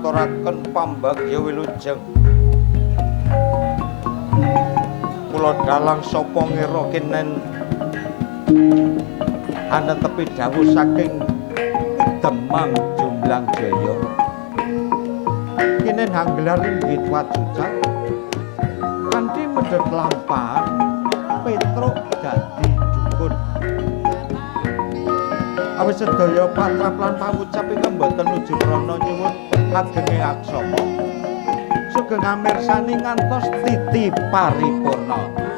ngaturaken pambagya wilujeng. Kula dalang sapa ngira kinen anetepi dawuh saking Demang Jumblang Jaya. Kinen hanggelar inggih wajujan kanthi medhot lampahan Petruk dadi dukun. Awis sedaya patrap lan pawucap ingkang boten nuju prana nyuwun agenge aksama sugeng amirsani ngantos titi paripurna.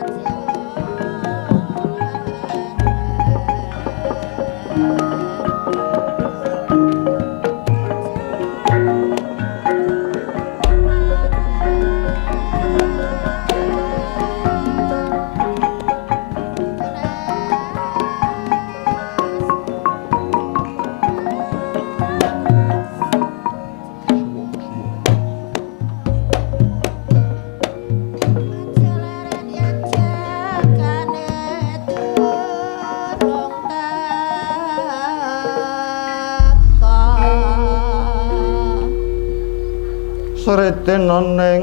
Sretena ning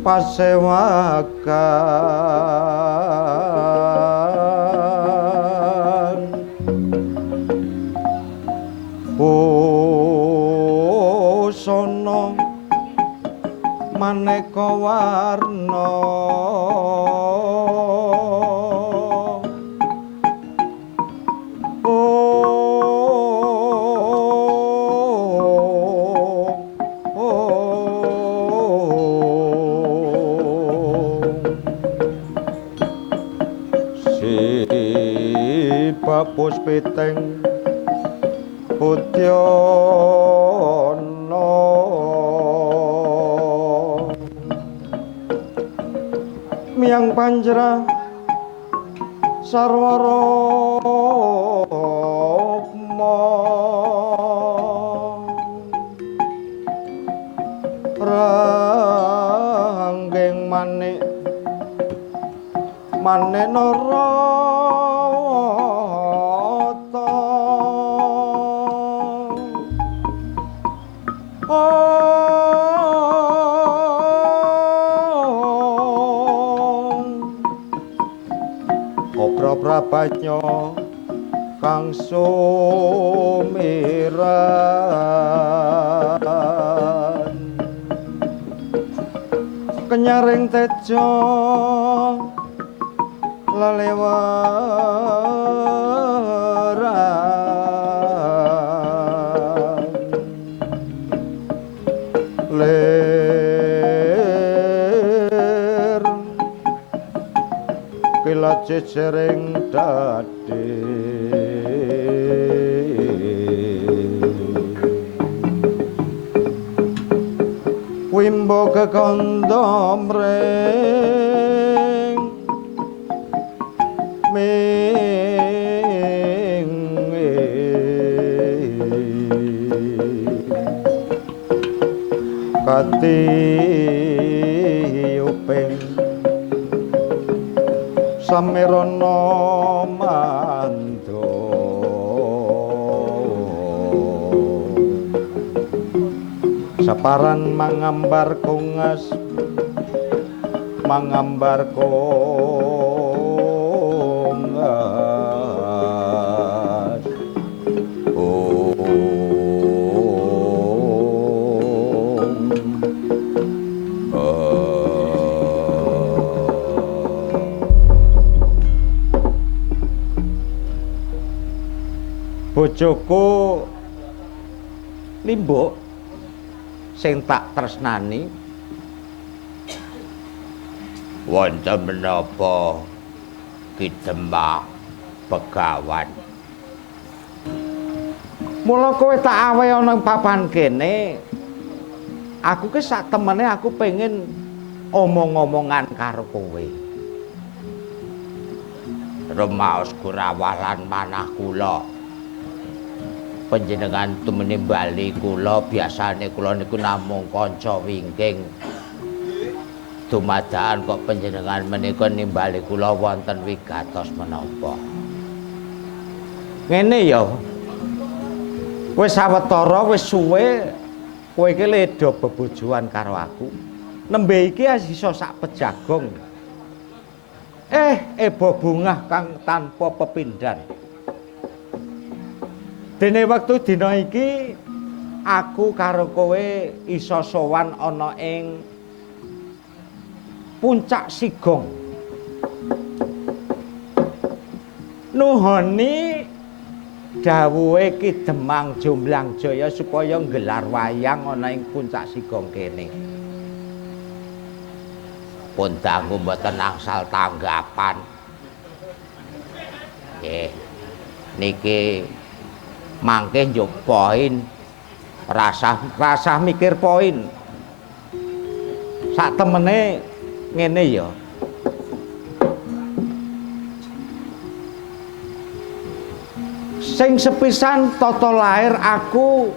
pasewakan busana maneka warna puspiteng Udyana miyang panjra sarwarama ranggeng manik manenara Prabanya kang sumiran kenyaring teja lelewaran ler kilat cecering dadi wimbo kekanda mring ming kati uping samirana mandha saparan mangambar kungas mangambar kungas bojoku Limbuk sing tak tresnani wonten menapa Ki Demang Begawan. Mula kowe tak awe ana ing papan kene, aku ki sak temene aku pengen omong-omongan karo kowe. Remaos Kurawalan manah kula. Panjenengan temene bali kula biasane kula niku namung kanca wingking. Dumadakan kok panjenengan menika nimbali kula wonten wigatos menapa. Ngene ya. Wis sawetara wis suwe Kowe iki ledo bebojoan karo aku. Nembe iki iso sak pejagong. Ebo bungah kang tanpa pepindhan. Dene wektu dina iki aku karo kowe iso sowan ana ing Puncak Sigong. Nuhoni dawuhe Ki Demang Jomblangjaya supaya nggelar wayang ana ing Puncak Sigong kene. Pun dangu mboten angsal tanggapan. Nggih. Niki mangke njuk poin rasah mikir poin. Sak temene ngene ya. Sing sepisan tata lair aku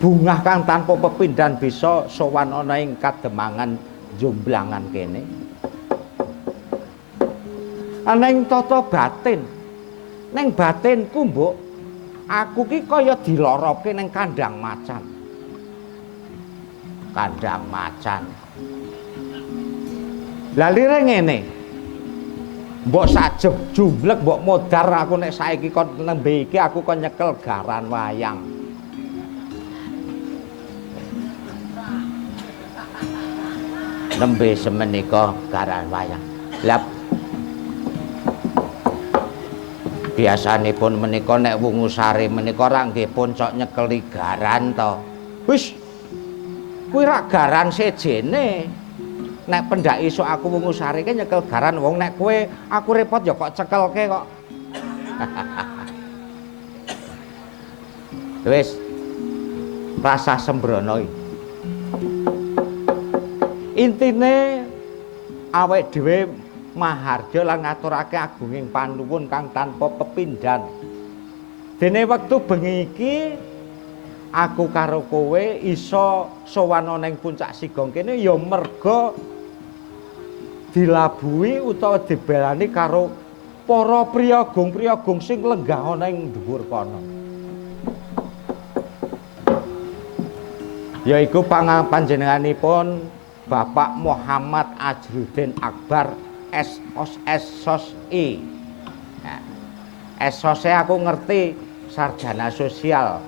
bungah kang tanpa pepindhan bisa sowan ana ing kademangan Jomblangan kene. Aneng tata batin. Ning batinku, Mbok, aku ki kaya diloroke ning kandhang macan. Kandhang macan. Lah lire ngene. Mbok sajeb jumlek mbok modar aku nek saiki kon nembe iki aku kon nyekel garan wayang. Nembe semenika garan wayang. Lah biasanipun menika nek wungu sari menika ra nggih pun cok nyekeli garan to. Wis kuwi ra garan sejene. Nek pendak isuk aku wungu sari ke nyekel garan wong nek kowe aku repot ya kok cekelke kok. Wis rasa sembrono iki. Intine awake dhewe maharja lan ngaturake agunging panuwun kang tanpa pepindhan. Dene wektu bengi iki aku karo kowe iso sowan ana ing Puncak Sigong kene ya merga dilabuhi utawa dibelani karo para priyagung-priyagung sing lenggah ana ing dhuwur kono. Yaiku panjenenganipun Bapak Muhammad Ajrudin Akbar SOSI. Nah, SOSI aku ngerti sarjana sosial.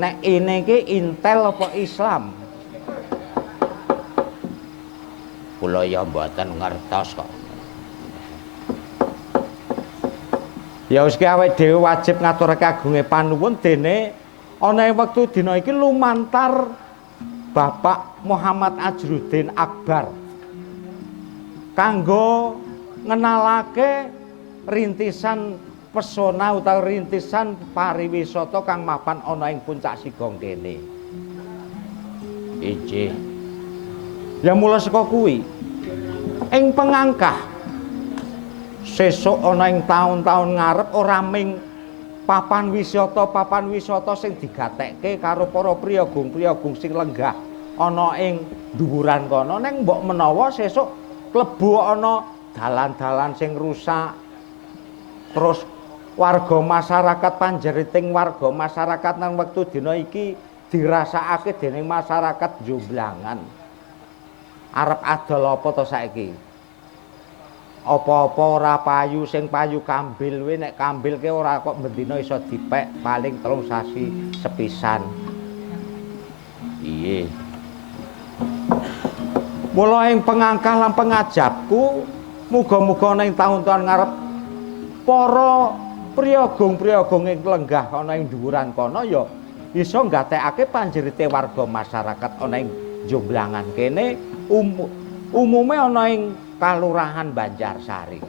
Nek ini ki Intel apa Islam? Kula ya mboten ngertos kok. Ya wis ki awake dhewe wajib ngaturake agunge panuwun dene ana ing wektu dina iki lumantar Bapak Muhammad Ajrudin Akbar kanggo ngenalake rintisan pesona utawa rintisan pariwisata kang mapan ana ing Puncak Sigong kene. Injih. Ya mula saka kuwi ing pengangkah sesuk ana ing taun-taun ngarep ora ming papan wisata sing digatekke karo para priyagung-priyagung sing lenggah ana ing dhuwuran kono ning mbok menawa sesuk klebu ana dalan-dalan sing rusak terus warga masyarakat panjeriting warga masyarakat nang wektu dina iki dirasakake dening masyarakat Jomblangan. Arep adol apa to saiki? Apa-apa ora payu sing payu kambil we nek kambil ke ora kok bendina iso dipek paling 3 sasi sepisan. Iye. Mula ing pengangkah lan pengajapku muga-muga ning taun-taun ngarep para priyagung-priyagung ing lenggah ana ing dhuwuran kono ya iso nggatekake panjerite warga masyarakat ana ing Jomblangan kene umume ana ing Kalurahan Banjarsari.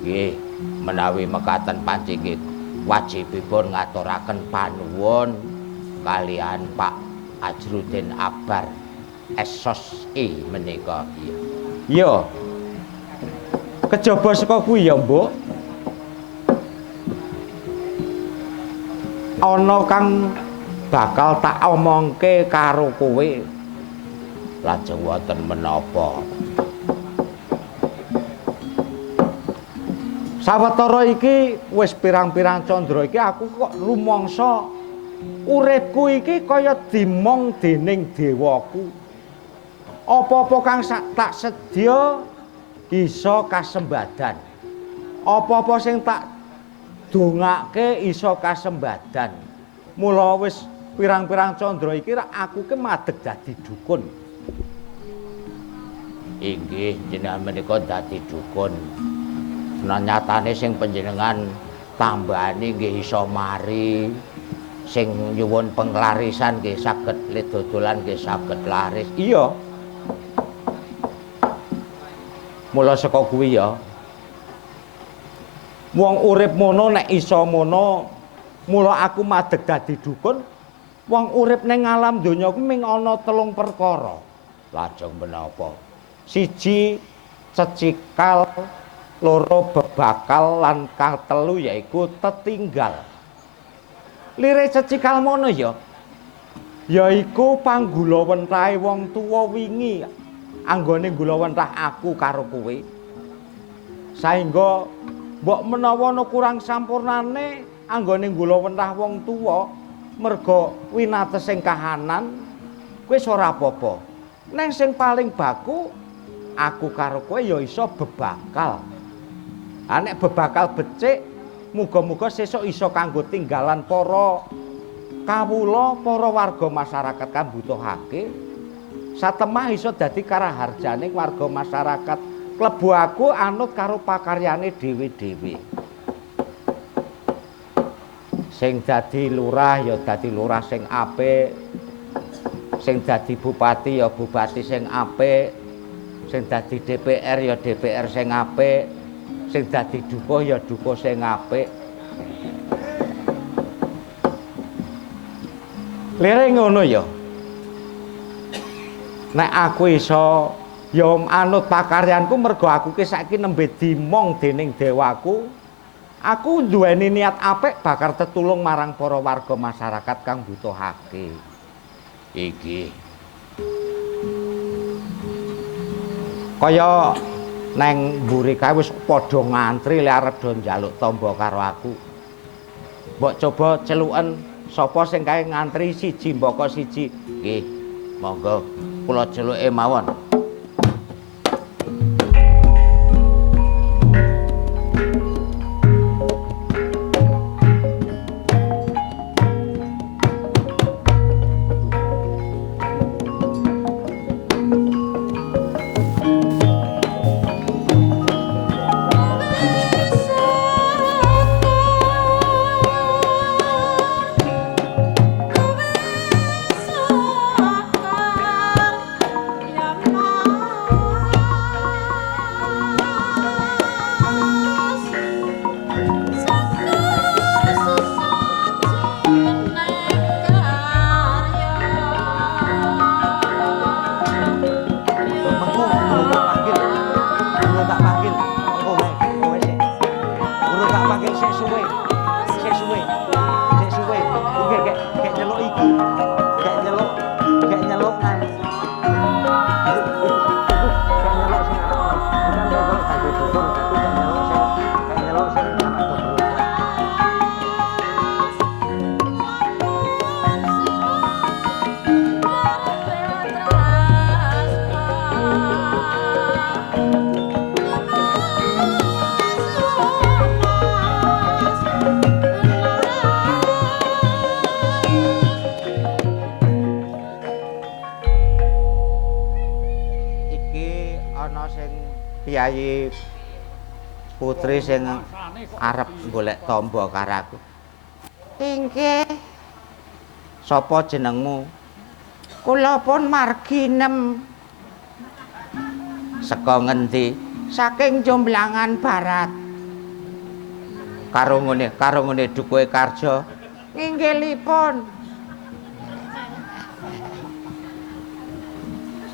Nggih, menawi mekaten panjenengan wajibipun ngaturaken panuwun kalian Pak Ajrudin Akbar SOSI menika. Iya. Kejaba saka kuwi ya, Mbok. Ana kang bakal tak omongke karo kowe. Lajeng wonten menapa? Sawetara iki wis pirang-pirang candra iki aku kok rumangsa uripku iki kaya dimong dening dewaku. Apa-apa kang tak sedya iso kasembadan. Apa-apa sing tak dongake iso kasembadan. Mula wis pirang-pirang candra iki aku ki madeg dadi dukun. Inggih, jenengan menika dadi dukun. Nah nyatane sing panjenengan tambani nggih iso mari. Sing nyuwun penglarisan nggih saged dodolan nggih saged laris. Iya. Mula saka kuwi ya. Wong urip mono nek iso mono, mula aku madeg dadi dukun. Wong urip ning alam donya ku mung ana 3 perkara. Lajeng menapa? 1 cecikal, 2 bebakal lan kang 3 yaiku tetinggal. Lire cecikal mono ya. Yaiku panggulawenthahe wong tuwa wingi anggone gulawentah aku karo kowe. Saengga mbok menawa ana kurang sampurnane anggone gulawentah wong tuwa merga winatesing kahanan kowe ora apa-apa. Neng sing paling baku aku karo kowe ya iso bebakal. Ha nek bebakal becik muga-muga sesuk iso kanggo tinggalan para kawula, para warga masyarakat kang butuhake. Satemah iso dadi karaharjaning warga masyarakat. Klebu aku anut karo pakaryane dhewe-dhewe. Sing dadi lurah ya dadi lurah sing apik. Sing dadi bupati ya bupati sing apik. Sing dadi DPR ya DPR sing apik. Sing dadi dukuh ya dukuh sing apik. Lere ngono ya. Nek aku iso ya anut pakaryanku mergo aku ki saiki nembe dimong dening dewaku. Aku duweni niat apik bakal tetulung marang para warga masyarakat kang butuhake. Iki. Kaya neng mburi kae wis padha ngantri le arep do njaluk tamba karo aku. Mbok coba celuken sapa sing kae ngantri siji mbaka siji. Nggih, monggo kula celuke mawon. Kyai putri sing arep golek tamba karo aku. Inggih. Sapa jenengmu? Kula pun Marginem. Saka ngendi? Saking Jomblangan Barat. Karo ngene dukuhe Karja. Nginggilipun.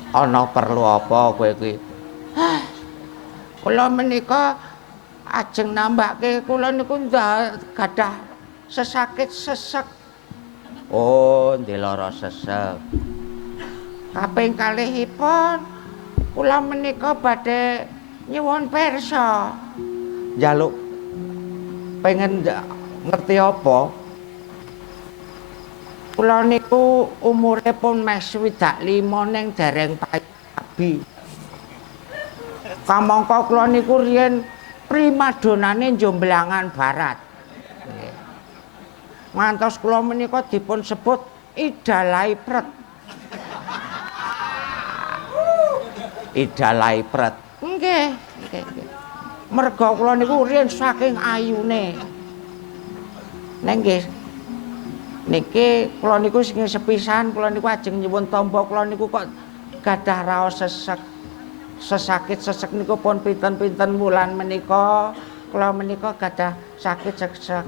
Ana perlu apa kowe kuwi? Kula menika ajeng nambahke kula niku gadah sesakit sesek. Oh, ndelara sesek. Kaping kalihipun kula menika badhe nyuwun pirsa. Njaluk pengen ngerti apa? Kula niku umure pun meh 25 ning dereng payu abi. Kamangka kula niku riyen primadonane Jomblangan Barat. Nggih. Ngantos kula menika dipun sebut Idalai Pret. Idalai Pret. Nggih, nggih, nggih. Merga kula niku riyen saking ayune. Neng nggih. Niki kula niku sing sepisan kula niku ajeng nyuwun tamba kula niku kok gadah raos sesek. Sesakit sesek niku pun pinten-pinten wulan menika kula menika gadah sakit sesek.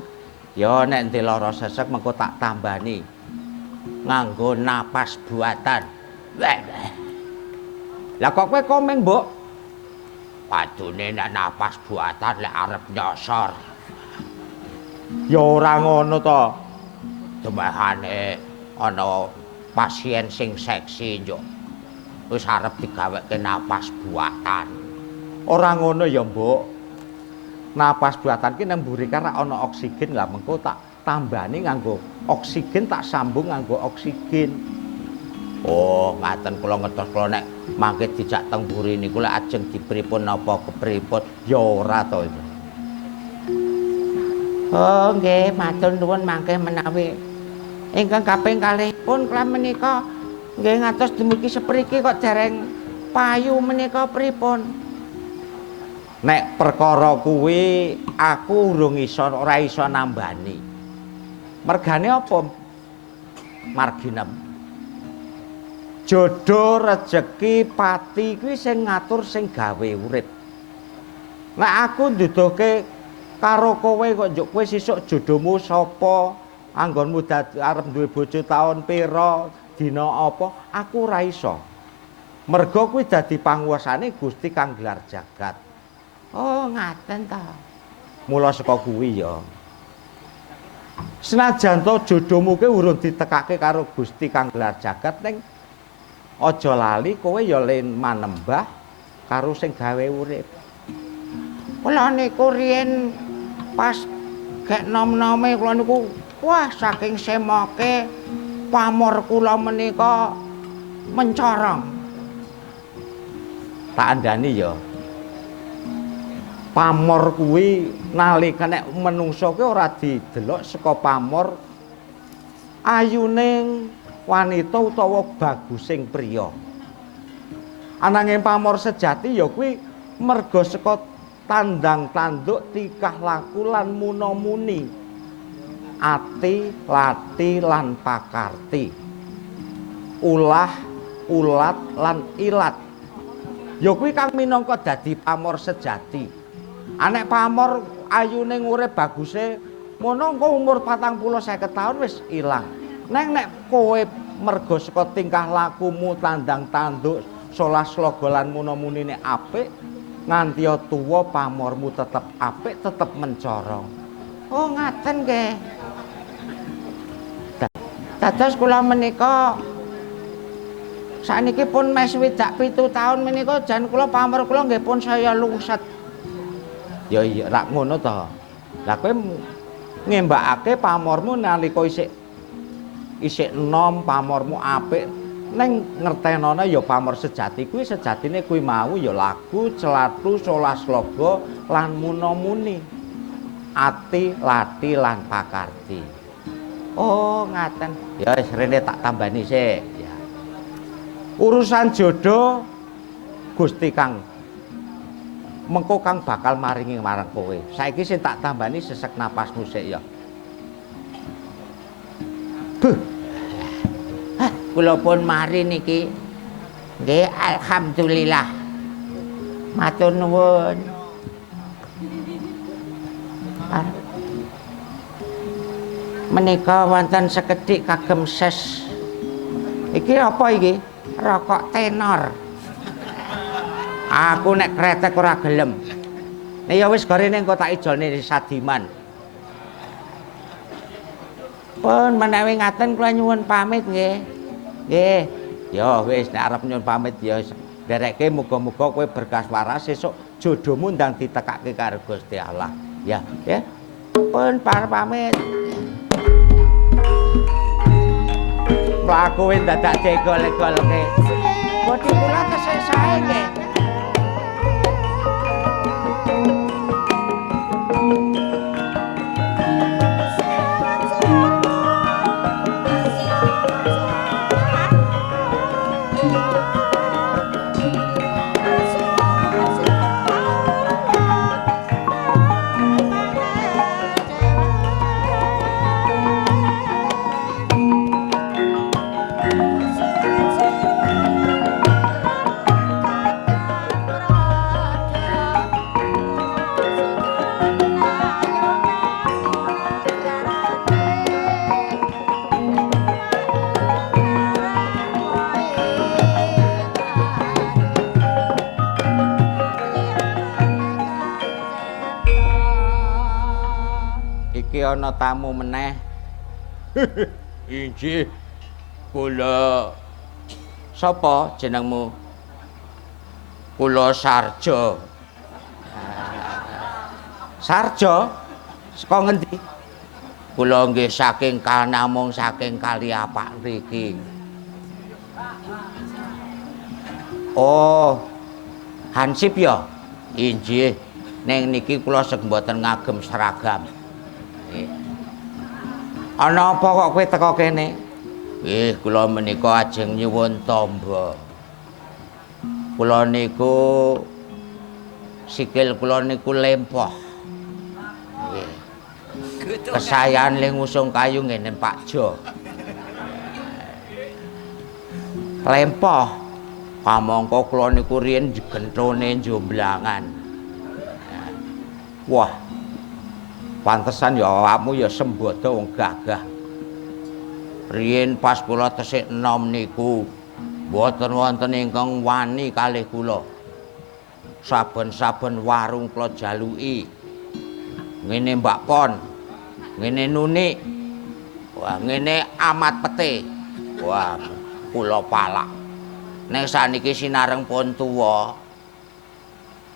Ya nek ndek lara sesek mengko tak tambani nganggo napas buatan. Lah kok kowe komeng, Mbok? Padune nek napas buatan lek arep nyosor. Ya ora ngono to. Demahane ana pasien sing seksi njuk. Wis arep digaweke napas buatan. Ora ngono ya, Mbok. Napas buatan ki nang mburi kan ana oksigen lah mengko tak tambani nganggo oksigen tak sambung nganggo oksigen. Oh, ngaten kula ngertos kula nek mangke dijak teng mburi niku lek ajeng dipripun napa kepripun ya ora to. Oh, nggih, matur nuwun mangke menawi ingkang kaping kalihipun kula menika nggih ngantos dumugi sepriki kok dereng payu menika pripun? Nek perkara kuwi aku urung ora iso nambani. Mergane apa? Marginem. Jodoh, rejeki, pati kuwi sing ngatur sing gawe urip. Nek aku nduduhke karo kowe kok njuk kowe sesuk jodohmu sapa? Anggonmu dadi arep duwe bojo taun pira? Dina apa? Aku ora iso. Merga kuwi dadi panguwasane Gusti kang gelar jagat. Oh, ngaten ta. Mula saka kuwi ya. Senajan to jodohmu kuwi urung ditekake karo Gusti kang gelar jagat ning aja lali kowe ya len manembah karo sing gawe urip. Kula niku riyen pas gek nom-nome kula niku wah saking semoke pamor kula menika mencorong. Tak andani ya. Pamor kuwi nalika nek menungso kuwi ora didelok saka pamor ayuning wanita utawa bagusing priya. Ananging pamor sejati ya kuwi merga saka tandang tanduk tikah laku lan muna-muni. Ati, lati lan pakarti. Ulah, ulat lan ilat. Ya kuwi kang minangka dadi pamor sejati. Anek pamor ayune urip baguse mono engko umur 40-50 taun wis ilang. Nek kowe merga saka tingkah lakumu tandang tanduk solas logolan muna-munine apik nganti tuwa pamormu tetep apik tetep mencorong. Oh ngaten nggih. Dados kula menika sakniki pun mes 7 taun menika jan kula pamor kula nggih pun saya lungset. Ya iya rak ngono to. Lah kowe ngembakake pamormu nalika isik enom pamormu apik ning ngertenana ya pamor sejati kuwi sejatine kuwi mau ya lagu, celatu, solas logo lan muna-muni. Ati, lati lan pakarti. Oh, ngaten. Ya wis rene tak tambani sik ya. Urusan jodoh Gusti Kang mengko kang bakal maringi marang kowe. Saiki sing tak tambani sesek napasmu sik ya. Buh. Kula pun mari niki. Nggih, alhamdulillah. Matur nuwun. Menika wonten sekedhik kagem ses. Iki apa iki? Rokok tenor. Aku nek kretek ora gelem. Nek ya wis gorene engko tak ijolne sadiman. Pun menawi ngaten kula nyuwun pamit nggih. Nggih. Ya wis nek arep nyuwun pamit ya derekke muga-muga kowe berkas waras sesuk jodohmu ndang ditekake karo Gusti Allah. Ya, ya. Pun pamit. Pelaku wis dadak digol-golke. Bodhi kula tesih sae nggih. Ana tamu meneh. Injih, kula Sapa jenengmu? kula Sarja. Sarja? Saka ngendi? Kula nggih saking Kanamung saking Kaliapak mriki. Oh, Hansip ya? Injih, ning niki kula sek mboten ngagem seragam. Ana apa kok kowe teko kene? Kula menika ajeng nyuwun tamba. Kula niku sikil kula niku lempoh. Nggih. Kesayan le ngusung kayu ngene Pak Jo. Lempoh. Kamangka kula niku riyen genthone jomblangan. Wah. Pantesan ya awakmu ya sembodo wong gagah. Riyen pas kula tesih enom niku mboten wonten ingkang wani kalih kula. Saben-saben warung kula jaluki. Ngene Mbak Pon, ngene Nunik. Wah, ngene Amat Pete. Wah, kula palak. Nek saniki sinareng pun tuwa.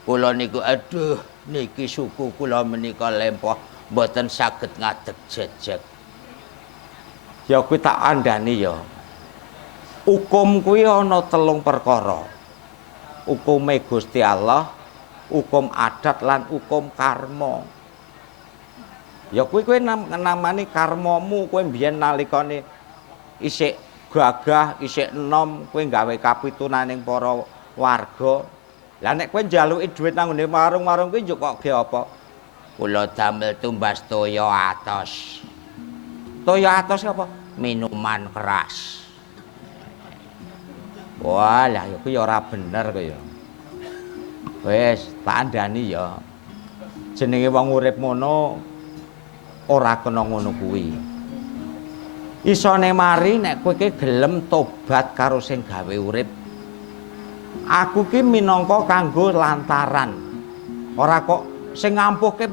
Kula niku aduh niki suku kula menika lempoh mboten saged ngadeg jejeg. Ya kuwi tak andani ya. Hukum kuwi ana 3 perkara. Hukume Gusti Allah, hukum adat lan hukum karma. Ya kuwi namani karmamu kowe mbiyen nalikane isik gagah, isik enom, kowe gawe kapitunaning para warga. Lah nek kowe njaluki dhuwit nang ngene warung-warung kuwi njokoke apa? Kula damel tumbas toya atos. Toya atos apa? Minuman keras. Wah, lah ya kuwi ora bener kuwi ya. Wis, tak andani ya. Jenenge wong urip mono ora kena ngono kuwi. Isone mari nek kowe ki gelem tobat karo sing gawe urip. Aku ki minangka kanggo lantaran. Ora kok sing ngampuhke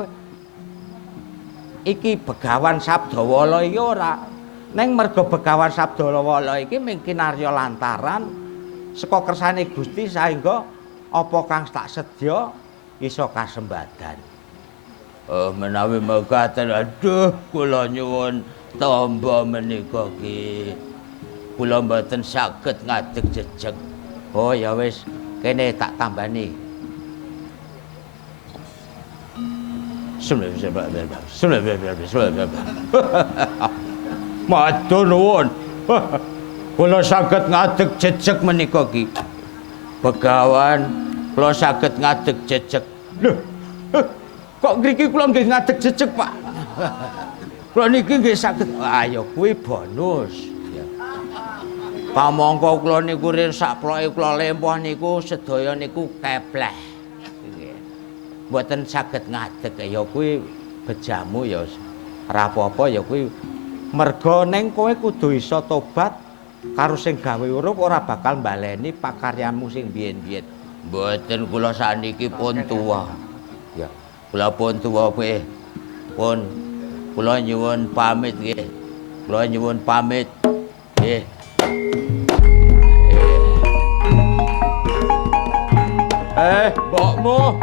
iki Begawan Sabdawala iki ora. Neng mergo Begawan Sabdawala iki mung kinarya lantaran saka kersane Gusti saengga apa kang tak sedya iso kasembadan. Oh, menawi mekaten aduh kula nyuwun tamba menika ki. Kula mboten saged ngadeg jejeg. Oh ya wis, kene tak tambani. Matur nuwun. Kula saged ngadeg jejeg menika ki. Begawan kula saged ngadeg jejeg. Lho. Kok ngriki kula nggih ngadeg jejeg, Pak? Kula niki nggih saged. Ayo kuwi bonus. Pamangka kula niku rin sakploke kula lempoh niku sedaya niku kepleh. Nggih. Mboten saged ngadeg Ya kuwi bejamu ya. Ora apa-apa ya kuwi merga ning kowe kudu iso tobat karo sing gawe urip ora bakal mbaleni pakaryanmu sing biyen-biyen. Mboten kula saniki pun tuwa. Ya, Kula pun tuwa kowe. Pun kula nyuwun pamit nggih. Kula nyuwun pamit. Nggih. Mbokmu.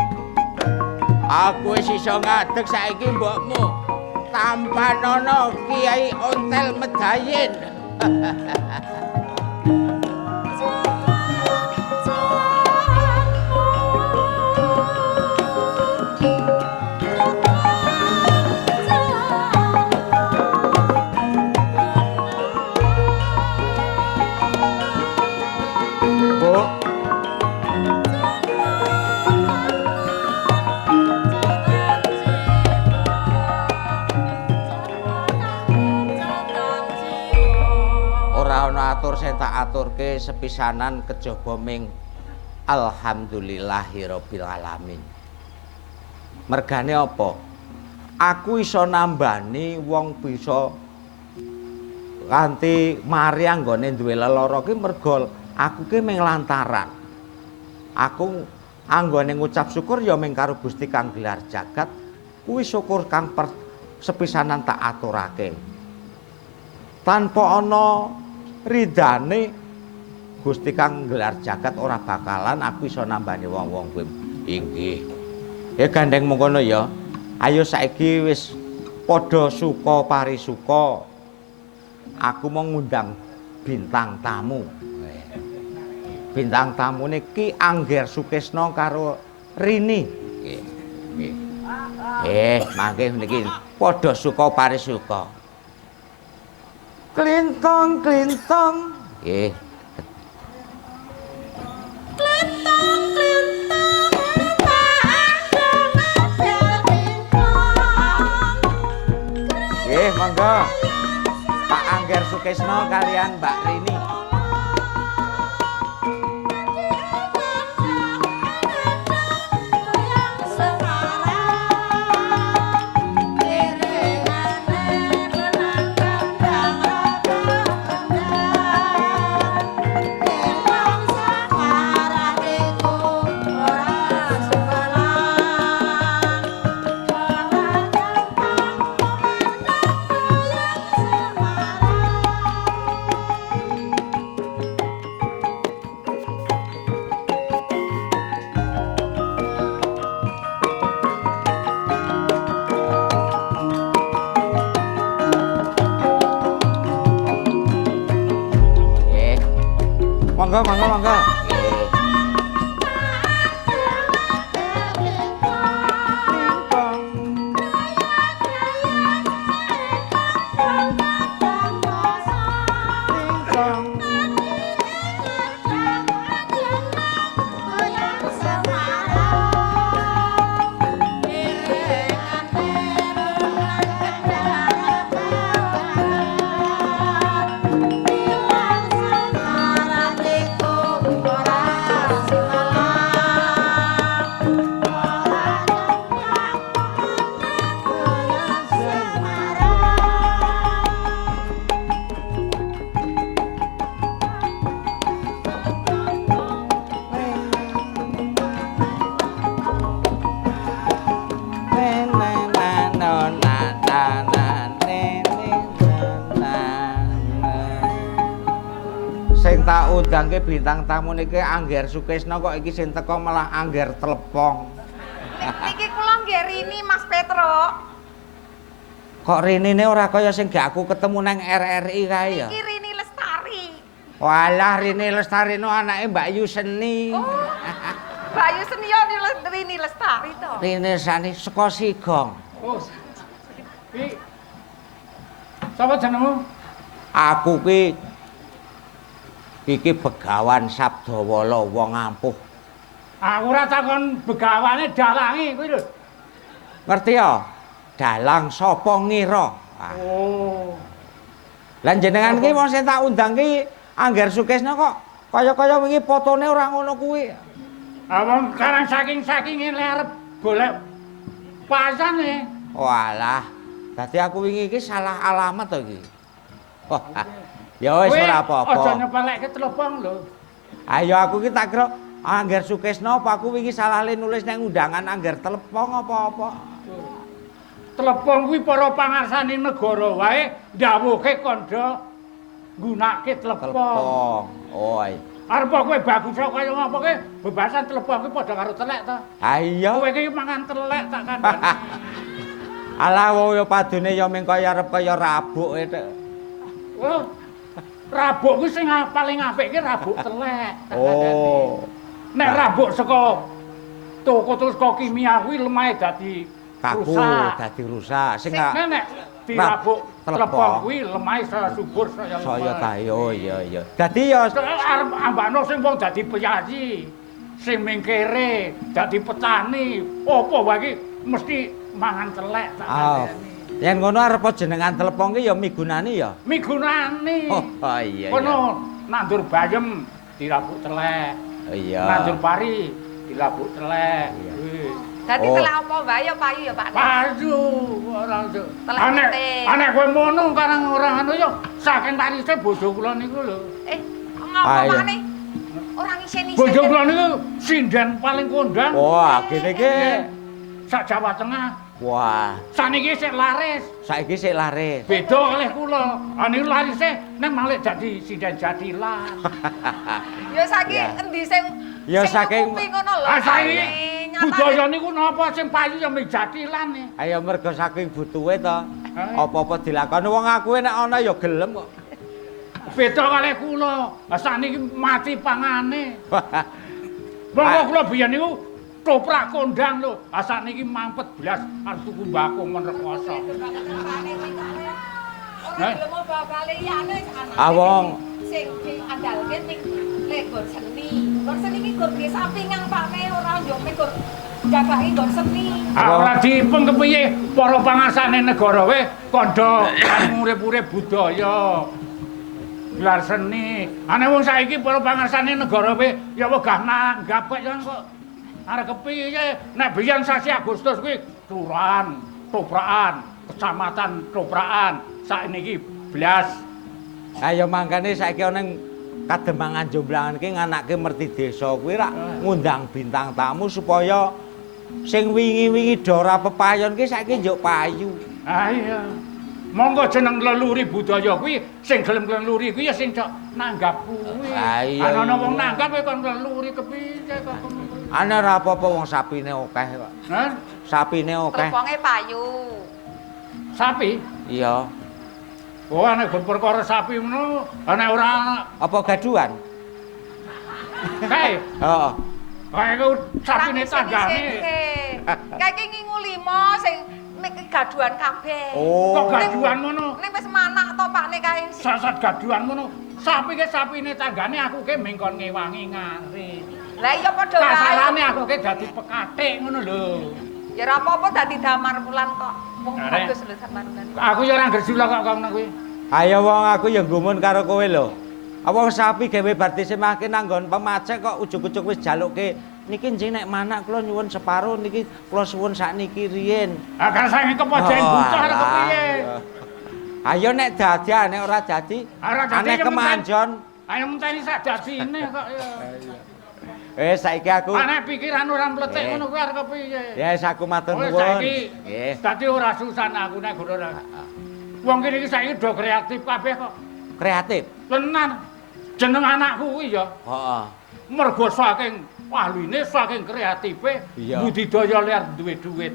Aku wis iso ngadeg saiki mbokmu. Tampan ana Kiai Ontel Medayin. Atur sing tak aturke sepisanan kejaba ming alhamdulillahirabbil alamin. Mergane apa? Aku iso nambani wong bisa kanthi mari anggone duwe lelara ki merga aku ki ming lantaran. Aku anggone ngucap syukur ya ming karo Gusti kang gelar jagat, kuwi syukur kang sepisanan tak aturake. Tanpa ana ridane Gusti kang gelar jagat ora bakalan aku iso nambani wong-wong kuwi. Inggih. Ya gandeng mengkono ya. Ayo saiki wis padha suka parisuka. Aku mau ngundang bintang tamu. Bintang tamu niki Angger Sukesna karo Rini. Nggih. Mangke niki padha suka parisuka. Klintong klintong nggih. Klintong klintong Nggih, monggo. Pak Angger Sukesna kalian Mbak Rini. Monggo. Sing tak undangke bintang tamu niki Angger Sukesna kok iki sing teko malah Angger Telepong. Niki kula nggih Rini Mas Petro. Kok Rinine ora kaya sing gak aku ketemu nang RRI kae ya? Niki Rini Lestari. Walah Rini Lestari no anake Mbak Yuseni. Oh. Bayu Senior Rini Lestari to. Rini Sani saka Sigong. Oh. Sapa jenengmu? Aku ki iki Begawan Sabdawala wong ampuh. Aku ora takon begawane dalange kuwi lho. Ngerti ya? Dalang sapa ngira. Oh. Lah jenengan ki wong sing tak undang ki Angger Sukesna kok kaya-kaya wingi fotone ora ngono kuwi. Awang karang saking-sakinge arep golek pasane. Walah, dadi aku wingi iki salah alamat to iki. Wah, ya wis ora apa-apa. Aja nyepelekke telepon lho. Ayo aku ki tak kira Angger Sukesna apa aku wingi salah nulis nang undangan Angger Telepong apa-apa. Telepon kuwi para pangarsane negara wae ndawuhke kandha nggunakake telepon. Telepong. Oh, iya. Arep kowe bagus kaya ngapa kowe bebasan telepon kuwi padha karo telek to. Ha iya. Kowe iki mangan telek tak kandhani. Alah wong yo padune yo ming kaya arep kaya rabuk e. Oh. rabuk kuwi sing paling apik ki rabuk telek. Oh. Nek rabuk saka toko terus kok kimia kuwi lemahe dadi Kaku rusak. dadi rusak. Sing Nek dirabuk telepon. telepon kuwi lemahe saya subur saya lemah. saya ta yo iya. Dadi ya Arep ambakno sing wong dadi penyaji, sing mingkere, dadi petani, apa wae iki mesti mangan telek tak ah. kandhani. Yen ngono arep jenengan telepon ki ya migunani ya. Migunani. Oh iya. Kono nandur bayem dirabuk telek. Iya. Nandur pari dirabuk telek. Iya. Wis. Dadi Oh. telek apa wae ya payu ya Pak. Payu ora yo. Telek Anek penting. anek kowe mono karang ora anu yo saking tarise bojo kula niku lho. Ngapa Ayo. maneh? Ora ngisen-isen. Bojo kula niku sinden paling kondang. Wah, gini ki. Sak Jawa Tengah. Wah, Saniki sik laris. saiki sik laris. Beda kalih kula. Niku larise ning malih dadi sinden jadilan. Ya saiki Ya. endi sing Ya sing saking- nyukupi ngono lho. Ah saiki Nyatane. budaya niku napa sing payu ya mung jadilan nih. Ayo mergo saking butuhe to. Ayo. Apa-apa dilakoni wong aku nek ana ya gelem kok. Beda kalih kula. Lah saniki mati pangane. Monggo kula biyen niku toprak kondang lho. Ah sakniki mampet blas arep tuku mbako men rekoso. Hah? Ah, wong. Sing diandalke ning gur seni. Gur seni iki gur desa sampingan Pakne ora yo gur jagaki gur seni. Ah ora dipun kepiye para pangasane negara we kandha urip-urip budaya. Gelar seni. Ane wong saiki para pangasane negara we ya wegah nanggap kok ya kok. Arep kepiye nek biyen sasi Agustus kuwi kelurahan, toprakan, kecamatan toprakan. Sakniki blas. Ayo mangkane saiki ana ning Kademangan Jomblangan ki nganake merti desa kuwi rak ngundang bintang tamu supaya sing wingi-wingi do ora pepayon ki saiki njuk payu. Ah iya. Monggo jeneng leluri budaya kuwi sing gelem leluri kuwi ya sing cok nanggap kuwi. Ah, iya, Ana wong iya. nanggap kok leluri kepiye kok. Ana ora apa-apa wong sapine akeh kok. Hah? Sapine akeh. Teloponge payu. Sapi? Iya. Oh, nek gon perkara sapi ngono, nek ora Apa gaduhan? kae. Heeh. Kae ku sapine tanggane. Kayak iki ngingu 5 sing mek gaduhan kabeh. Oh. Kok gaduhan ngono? Nek wis manak to Pakne kae. Sasat gaduhan ngono. Sapi ke sapine tanggane aku ke mengkon ngewangi ngare. Lah iya padha wae. Kasarane aku ke dadi pekatik ngono lho. Ya ora apa-apa dadi damar wulan kok. Wong Arek. bagus lho damar wulan. Aku ya ora gerjula kok kono kuwi. Ayo wong aku ya gumun karo kowe lho. Apa wong sapi gawe baptisemake nanggon pemacek kok ujug-ujug wis jalukke niki njing nek manak kula nyuwun separo niki kula suwun sakniki riyin. Ah kan sange kepojen buta arep kepiye? Ayo nek dadi nek ora dadi Ora dadi aneh ya kemanjon. Ayo menteni sak dadine kok ya. Saiki aku Nek pikiran ora mletek Eh. ngono kuwi arep kepiye? ya aku matur Oh, nuwun. saiki Nggih. dadi ora susah aku nek ora. Wong kene iki saiki do kreatif kabeh kok. Kreatif. Tenan. Jeneng anakku kuwi ya Heeh. mergo saking ahline, saking kreatife, Iya. budidaya liar duwe duit.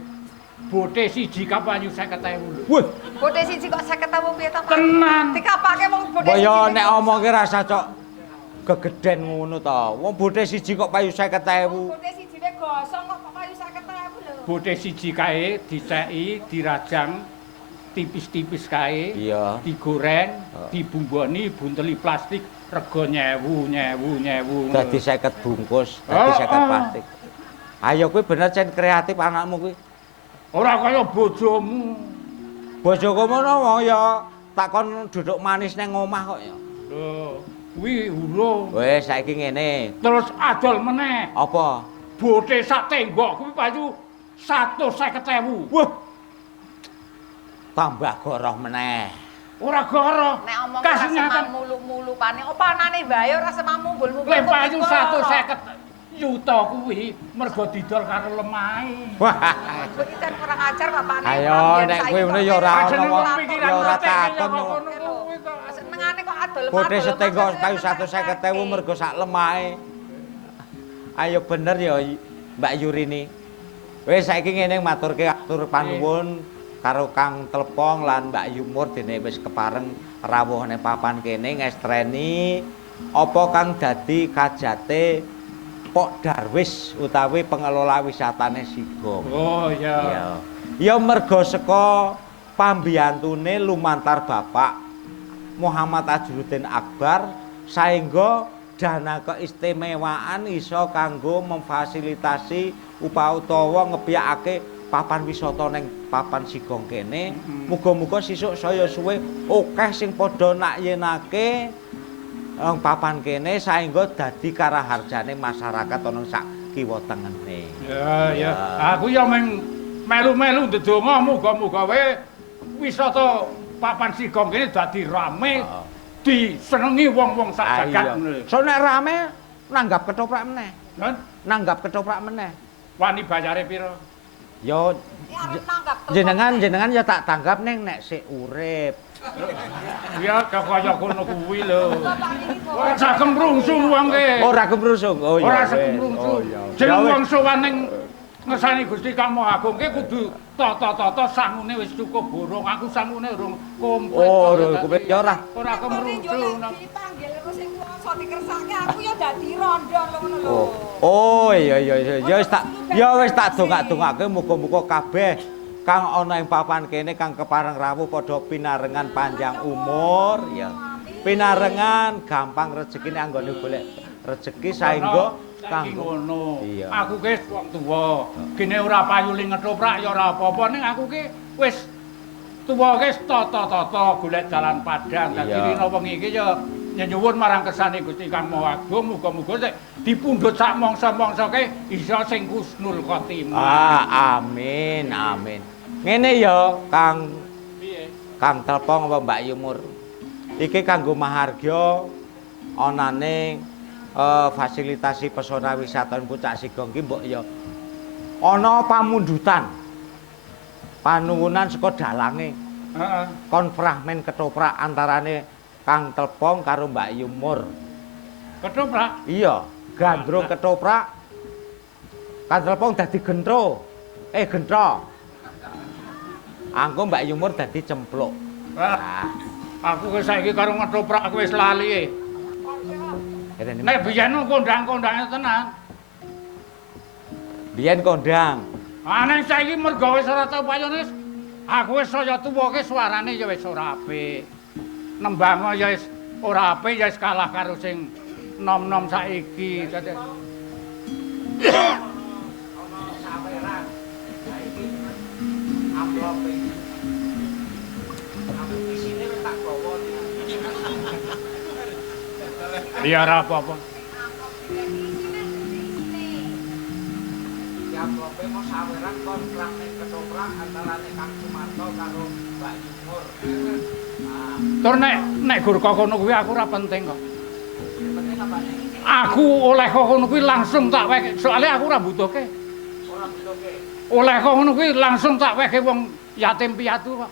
Bote siji kapanyu 50.000 lho. Wih, Bote siji kok 50.000 piye to Pak? Tenan. Dikapake wong bote siji. kaya nek omongke rasa cok gegeden ngono to. Wong bote siji kok payu 50.000. Bote siji ne gosong kok payu 50.000 lho. Bote siji kae diceki, dirajang tipis-tipis kae. Iya. Digoreng, dibumboni, bunteli plastik, rega 1000. Dadi 50 bungkus, dadi 50 plastik. Ayo kuwi bener cen kreatif anakmu kuwi. Ora kaya bojomu. Bojoku ngono wong ya takon duduk manis nang omah kok ya. Lho, kuwi urung. Wes saiki ngene. Terus adol meneh. Apa? Bote sak tenggok kuwi payu 150.000. Wah. Tambah goroh meneh. Ora goro. Nek omong ora Kasunyatan semam mulu-mulu pane. Opanane wae ora semam mumbul-mumbul. le payu 150 yuta kuwi mergo didol karo lemahe. Wah. Kuwi kan kurang ajar bapakne. Ayo nek kowe ngono ya ora ono Jeneng kok. pikiran Ya ora mletek kaya takon. ngono kuwi kok. Senengane kok adol Bote setenggok payu 150.000 mergo sak lemahe. Ayo bener ya Mbak Yurini. Wis saiki ngene maturke atur panuwun karo Kang Telepong lan Mbak Yumur dene wis kepareng rawuh ning papan kene ngestreni apa kang dadi kajate Pok Darwis utawi pengelola wisatane Sigong. Oh iya. Ya merga saka pambiyantune lumantar Bapak Muhammad Ajruddin Akbar saengga dana keistimewaan iso kanggo memfasilitasi utawa ngebyakake papan wisata ning papan Sigong kene. Muga-muga sesuk saya suwe akeh sing padha nakyenake papan kene saengga dadi karaharjane masyarakat ana sak kiwa tengene. Ya. Aku ya melu-melu ndedonga muga-muga wae wisata papan Sigong kene dadi rame disenengi wong-wong sak jagat ngono. So nek rame nanggap ketoprak meneh. Kan Nanggap ketoprak meneh. wani bayare pira? Yo jenengan ya tak tanggap nek sik urip. Ya kaya kono kuwi lho. Ora sagem rungsu wong ke. Ora kemrusung. Oh iya. Ora sagem rungsu. Jeneng wong sowan ning ngersani Gusti Kang Maha Agung ki kudu tata-tata sangune wis cukup burung. Aku sangune urung komplit. Oh, komplit ya ora. Ora kemrungsu. Dipanggil sing kuwasa dikersake aku ya dadi rondo ngono lho. Oh iya. Ya wis tak dongak-dongake muga-muga kabeh kang ana ing papan kene kang kepareng rawuh padha pinarengan panjang umur ya. Pinarengan gampang rezekine anggone golek rezeki saengga kanggo ngono. Iya. Aku ki wong tuwa. Gene ora payu ling ngetoprak ya ora apa-apa ning aku ki wis tuwa ki tata-tata golek dalan padang. Dadi rina wengi iki ya nyuwun marang kersane Gusti Kang Maha Agung muga-muga sik dipundhut sak mangsa-mangsa ki iso sing husnul khotimah. Amin. Ngene ya Kang Piye? Kang Telpong apa Mbak Yumur. Iki kanggo mahargya anane fasilitasi pesona wisata Puncak Sigong ki mbok ya ana pamundutan panuwunan saka dalange. Heeh. Kon fragmen ketoprak antarane Kang Telpong karo Mbak Yumur. Ketoprak? Iya, gandrung ketoprak. Kang Telpong dadi gentro. Gentro. Angko Mbak Yumur dadi cempluk. Aku ki saiki karo ngetoprak aku wis lali. Nek biyen kondang-kondange tenan. Biyen kondang. Nek saiki mergo wis ora tau payone aku wis saya tuwa ki suarane ya wis ora apik. Nembang ya wis ora apik ya wis kalah karo sing nom-nom saiki. Dadi ya ora apa-apa. Ya amplop mau saweran kontrak ning ketoprak antarane Kang Sumarto karo Mbak Yumur. Tur nek gur kok ngono kuwi aku ora penting kok. Aku oleh kok ngono kuwi langsung tak wek, soalnya aku ora butuhke. Ora butuhke. Oleh kok ngono kuwi langsung tak weke wong yatim piatu kok.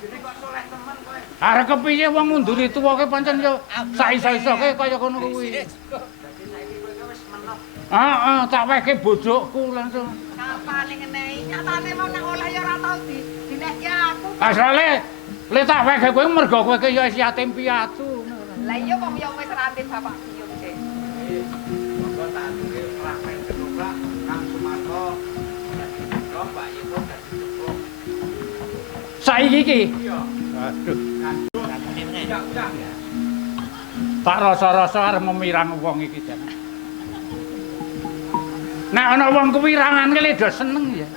Jadi kok soleh temen kowe. Arep kepiye wong ngunduri tuwa ke pancen ya saiso-isoke kaya ngono kuwi. Dadi saiki kowe wis menep. Heeh, tak weke bojokku langsung. Kapane ngenehi nyatane mau nek oleh ya ora tau dinekke aku. Asale le tak weke kowe mergo kowe ke ya yatim piatu. Lah iya wong ya wis ranting bapak biung sih. Monggo tak duwe fragmen ketoprak Kang Sumarto. Kok Mbak Yumur dadi cempluk. Saiki iki. Iya. Aduh, Ya. tak rasa-rasa arep memirang wong iki jan. Nek ana wong kewirangan ki le do seneng ya.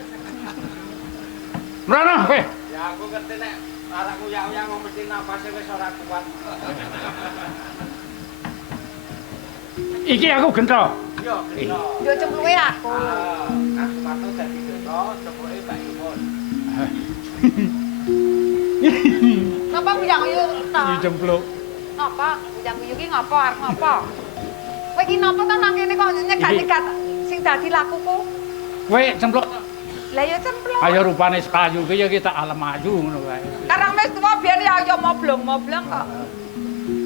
Mrono kowe. Ya aku ngerti nek arek uyah-uyah wong mesti napase wis ora kuat. Iki aku gento. Iya, gento. Yo cempluke aku. Kang Sumarto dadi gento, cempuke Mbak Yumur. Napa bujang-uyung ta? Iki jempluk. Napa bujang-uyung ki ngopo arep ngopo? Kowe iki napa to nang kene kok nyegat-nyegat sing dadi lakuku? Kowe jempluk. Lah ya cempluk. Kaya rupane kayu ki ya kita alam ayu ngono wae. Karang wis tuwa biyen ya ayo moblong-moblong kok.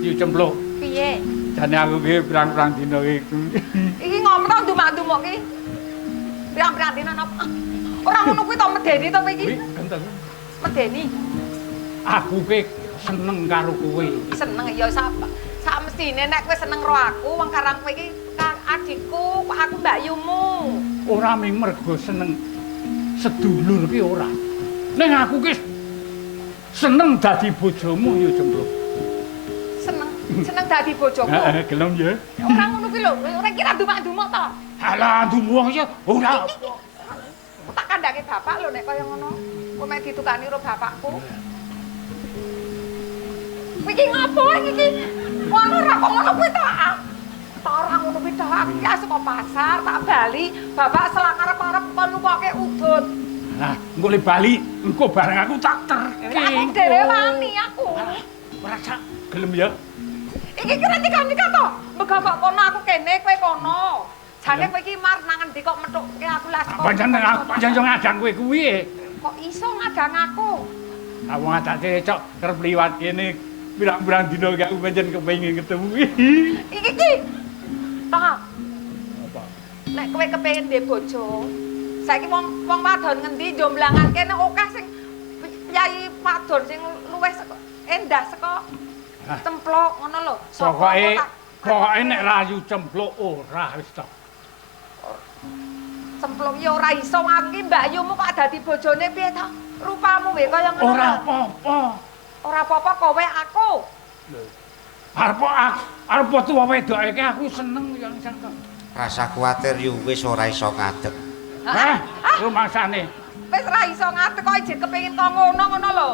Iki jempluk. Piye? Jane aku ki pirang-pirang dina iki. Iki ngopo to dumak-dumuk ki? Pirang-pirang dina napa? Ora ngono kuwi to medeni to kowe iki? Kuwi genteng. Medeni. Aku ki seneng karo kowe. Seneng ya sak mestine nek kowe seneng karo aku wong karang kowe iki adikku, kok aku mbakyumu. Ora ming mergo seneng sedulur ki ora. Ning aku ki seneng dadi bojomu ya Jemblok. Seneng dadi bojomu. Heeh, gelem ya. Ora ngono ki lho, ora kira dumak-dumak to. Halah ndumuh ya ora. Tak kandhake bapak lho nek kaya ngono. Kok mek ditukani karo bapakku. Kowe iki ngopo iki? Ngono ora kok ngono kuwi to. Ora ngono kuwi to. Aku ki saka pasar tak bali, bapak selak arep-arep kon nukoke udut. Lah, engko le bali, engko bareng aku tak terke. Aku dhewe wani aku. Ora sak gelem ya. Iki kira nika to. Mbega kok kono aku kene, kowe kono. Jane kowe iki mar nang endi kok methuke aku las kok. Pancen yo ngadang kowe kuwi. Kok iso ngadang aku? Aku ngadake cok kerep liwat kene. Pirang-pirang dina gak pancen kepengin ketemu. Iki ki. Toh. Apa? Nek kowe kepengin ndek bojo, saiki wong wadon ngendi jomblangan kene akeh sing piyai wadon sing luwih endah saka cemplok ngono lho. Pokoke nek rayu cemplok ora wis to. Cemplok ya ora iso aku ki mbakyumu kok dadi bojone piye to? Rupamu wae kaya ngono. Ora apa-apa. Ora apa-apa kowe aku. Lho. Arep tuwa wedoke iki aku seneng yang sangka. Rasa kuwatir yo wis ora iso ngadeg. Hah? Rumangsane. Wis ra iso ngadeg kok ijek kepengin kok ngono lho.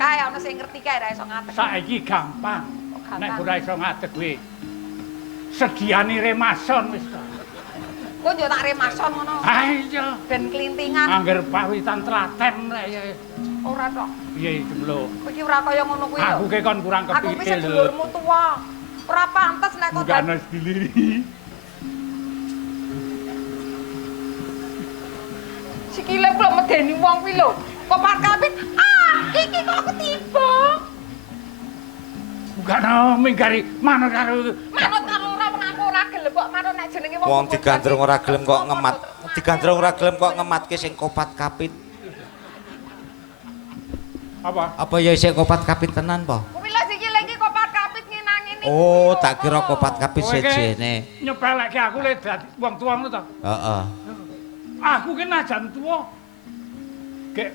Kae ana sing ngerti kae ra iso ngadeg. Saiki gampang. gampang. Nek ora iso ngadeg kuwi. Sediani remason wis to. Kok yo tak remason ngono. Ha iya. Ben klintingan. Angger pawitan telaten rek ya. Ora tok. Piye Jemlo? Kowe iki ora kaya ngono kuwi lho. Aku ki kon kurang Aku kepikir wis sedulurmu tuwa. Ora pantes nek kok Bukan wis diliri. sikile kula medeni wong kuwi lho. Kok parkapit, iki kok ketiba. Bukan minggari manut karo Manut karo ora wong aku ora gelem kok manut nek jenenge wong. Wong digandrung ora gelem kok ngemat. Digandrung ora gelem kok ngematke sing kopat kapit. apa? Apa ya isih kopat kapit tenan po? Kuwi lho sikile iki kok parkapit ngenang-ngene. Oh, tak kira kopat kapit sejene. Nyepelekke aku le dadi wong tuwa ngono to. Heeh. Aku ki najan tuwa. Gek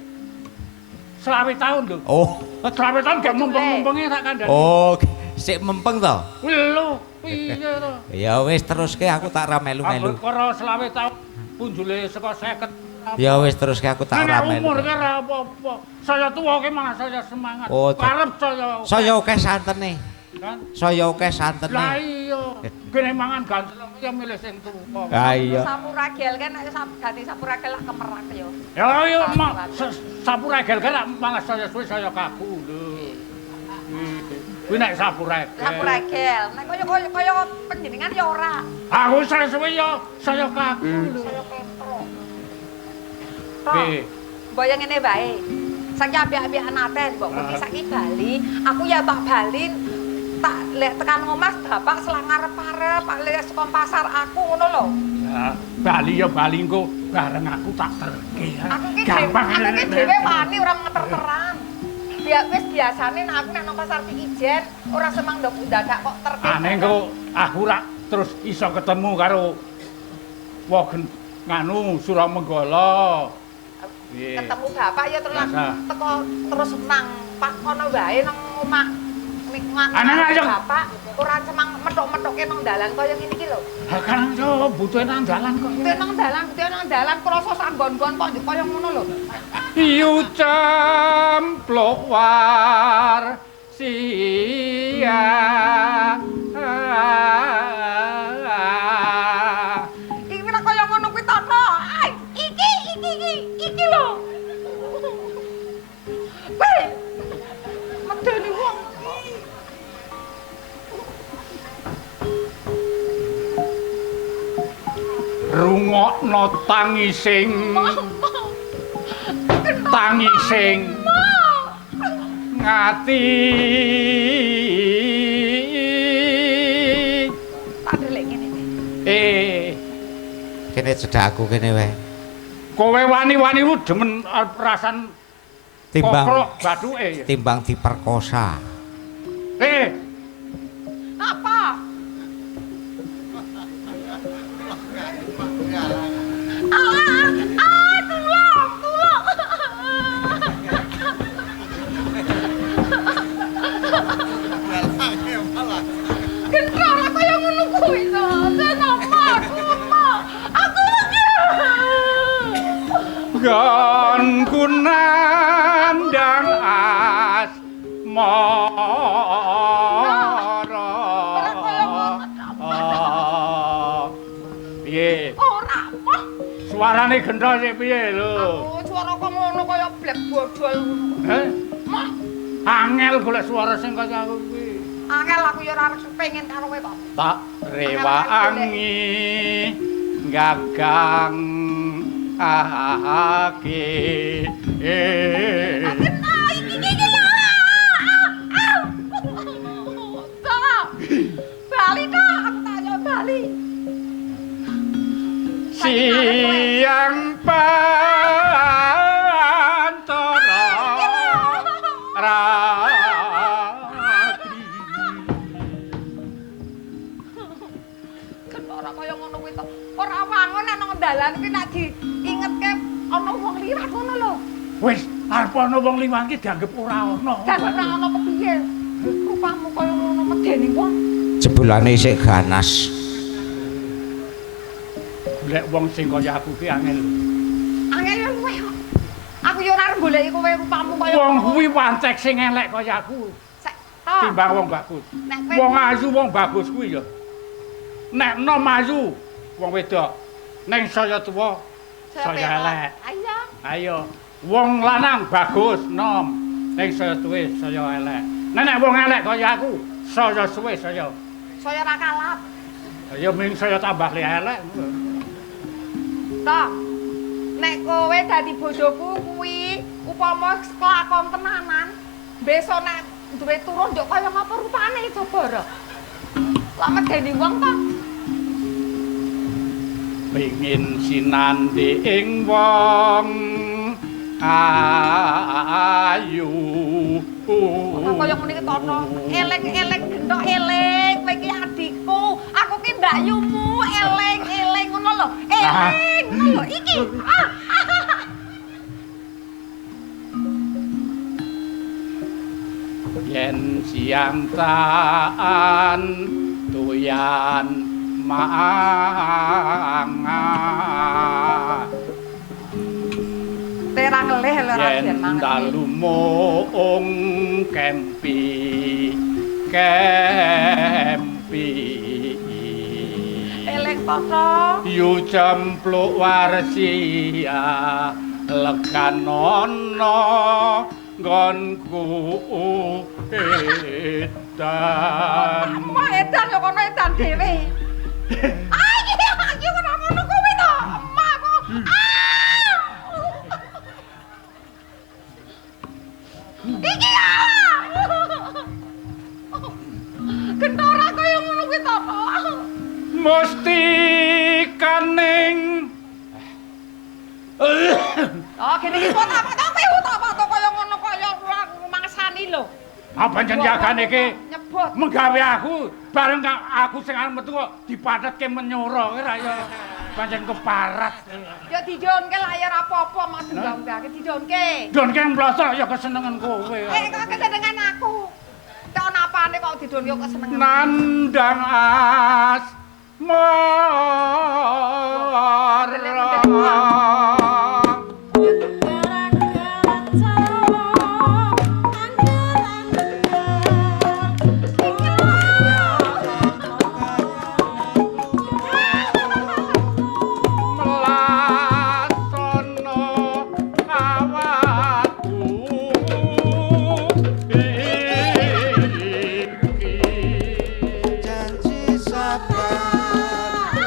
20 tahun lho. Oh. 20 tahun gak mumpung-mumpunge tak kandhani. Oh, sik mempeng to? Kuwi lho, piye to? Ya wis teruske aku tak ora melu-melu. Aku karo 20 tahun punjule saka 50. Ya wis teruske aku tak ora melu. Umur ki ora apa-apa. Saya tuwa ki malah saya semangat. Oh, Karep saya. Saya akeh santene. Kan? Saya akeh Lah santene. iya. Kene mangan ganteng ya milih sing tuwa. Ha iya. Sapuragel kan nek dadi sapuragel lak kemerak yo. Ya iya sapuragel kan malah saya suwe saya kaku lho. Kuwi nek sapuragel. Sapuragel. Nek kaya panjenengan ya ora. Aku saya suwe ya saya kaku lho. Saya ketro. Piye? Mbok yang ngene wae. Saiki apik-apikan aten mbok kowe saiki bali, aku ya tak bali tak lek tekan omah bapak selang arep-arep, Pak lek saka pasar aku ngono lho. Ya, bali ya bali engko bareng aku tak terke. Aku ki Gampang dhewe wani ora ngeter-teran. Wis biasane nek aku nek nang pasar iki ijen ora semang ndok dadak kok terke. Aneh engko aku rak terus iso ketemu karo wong nganu Suramenggala. Ketemu bapak ya terus teko terus nang Pak kono wae nang omah nikmat. Bapak ora cemang metok-metokke nang dalan kaya ngene iki lho. Ha kan yo butuhe nang dalan kok. Butuhe nang dalan krasa sak nggon-nggon kok kaya ngono lho. Yu cemplok war sia. Iki ora kaya ngono kuwi to. Iki lho. Weh. Medeni wong. Rungokno tangising ngati Tak delek ngene. Kene cedhak aku kene wae. Kowe wani-wani ku demen perasan Timbang kokrok bathuke. timbang diperkosa. Apa? Gendong aku yang ngono kuwi to. Kenapa? Aku lagi. Gan kunandang asmara. Piye? Ora apa. Suarane gendho sik piye lho? Aku suara kok ngono kaya blek bodol ngono. Heh? Mah, Angel golek suara sing kaya aku kuwi. angel aku ya ora pengen karo kowe kok. Tak rewangi gagang ake. Bali dah, aku tanya Bali. Siang pantara ratri. Kan ora kaya ngono kuwi to. Ora wangun nek nang dalan kuwi nek diingetke ana wong liwat ngono lho. Wis arep ana wong liwat iki dianggep ora ana. Dan ora ana kepiye. Rupamu kaya ngono medeni wong. Jebulane isih ganas. Golek wong sing kaya aku ki angel. Angel ya kowe kok. Aku ya ora arep goleki kowe rupamu kaya Wong ngono. kuwi wancek sing elek kaya aku. Sek, to. Timbang wong bagus. Nek kowe Wong ayu wong bagus kuwi ya. Nek nom ayu wong wedok. Ning saya tuwa saya elek. Ayo. Ayo. Wong lanang bagus nom. Ning saya tuwe saya elek. Nek wong elek kaya aku, saya suwe saya. Saya ora kalap. Ya ming saya tambah le elek. Tok. Nek kowe dadi bojoku kuwi upama kelakon tenanan, besok nek duwe turun nduk kaya ngapa rupane coba ora. Lah medeni wong to. Pengin sinandhe ing wong ayu. Ora kaya ngene iki tono. Eling-eling gendok eling, kowe iki adikku. Aku ki mbakyumu, eling-eling ngono lho. Eling ngono lho iki. Yen siang taan tuyan mangan. Terang ngelih lho ra Yen yen mangan. dalu mung kempi Eling to. yu cempluk warsia lekanono nggonku edan. Wah edan ya kono edan dhewe. Iki ora ngono kuwi to. Emakku. Iki ya. Gendora kaya ngono kuwi to. Mesti kaning Oh, kene iki kok apa to kowe apa to kaya ngono kaya mangsani lho. apa jenjagane iki Nyebut. menggawe aku bareng aku sing arep metu kok dipathetke menyora ora ya pancen keparat. Ya didonke lah ya ora apa-apa mak dendam-dendam didonke. Donke mblosok ya kesenengan kowe. Kok kesenengan aku. Tok napane kok didonke kok kesenengan. Nandang asmara. Janji sabar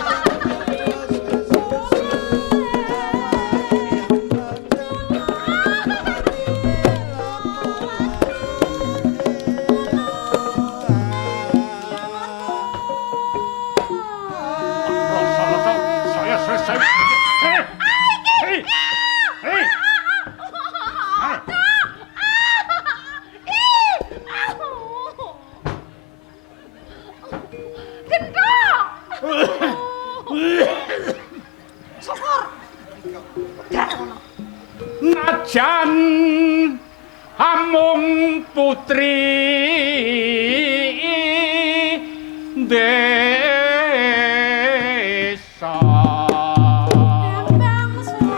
Syukur. Dar ngono. Najan amung putri desa tan ana kang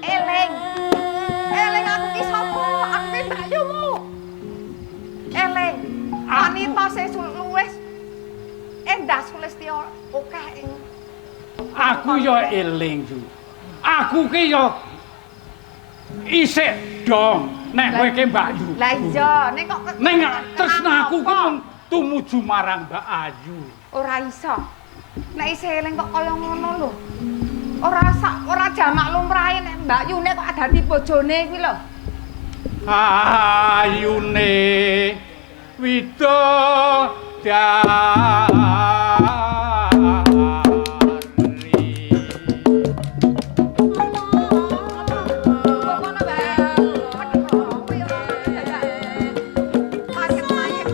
Eling. Eling aku ki sapa? Aku ki mbayumu. Eling. Wanita sing luwes endah Sulistya akeh ing Aku ya eling, Ju. Aku ki ya isih dong nek kowe ki Mbak Yu. Lah iya, ning kok Ning tresnaku ki mung tumuju marang Mbak Ayu. ora iso. Nek isih eling kok kaya ngono lho. Ora jamak lumrahe nek Mbak Yu nek kok dadi bojone kuwi lho. Ayune widodari. Ngono bae. Kuwi ora dadak. Mayit-mayit.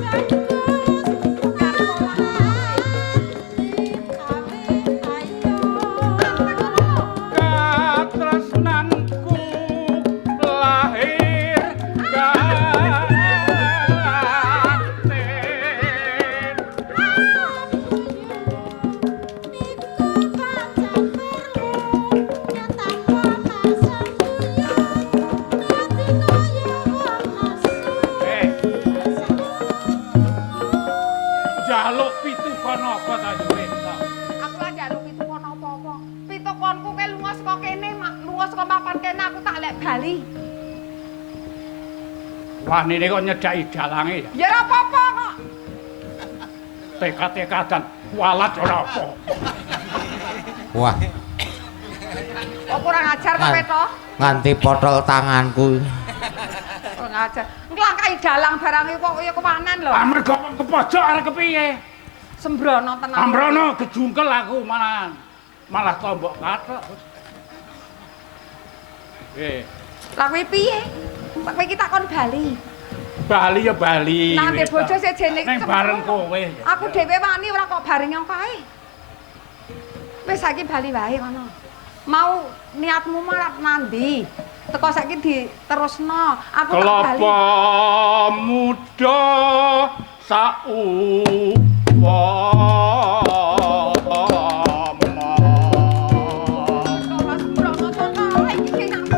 Katresnanku lahir katen. Jaluk pitukon apa ta Juwita? Aku lah njaluk pitukon apa-apa. Pitukonku ke lunga saka kene, lunga saka papan kene aku tak lek bali. Wanine kok nyedaki dalange ya. Ya ora apa-apa kok. Tekad-tekadan kualat ora apa. Wah, Kok kurang ajar kok Peto? nganti potol tanganku. Kurang ajar. Nglangkai dalang barang kok kaya kewanan lho. Amarga ke pojok arek kepiye? Sembrono tenan. Ambrono kejungkel aku malah tombok kathok. Lah kuwi piye? Kowe iki takon bali. Bali ya Bali. Nang wis, bojo ta. sejene Ning bareng kowe. Aku dhewe wani ora kok bareng yang kae. Wis saiki bali wae kono. Mau niatmu marap nandi? Teko saiki diterusno. Aku tak bali. Kelapa muda Ora sembrono tono iki sing nganti.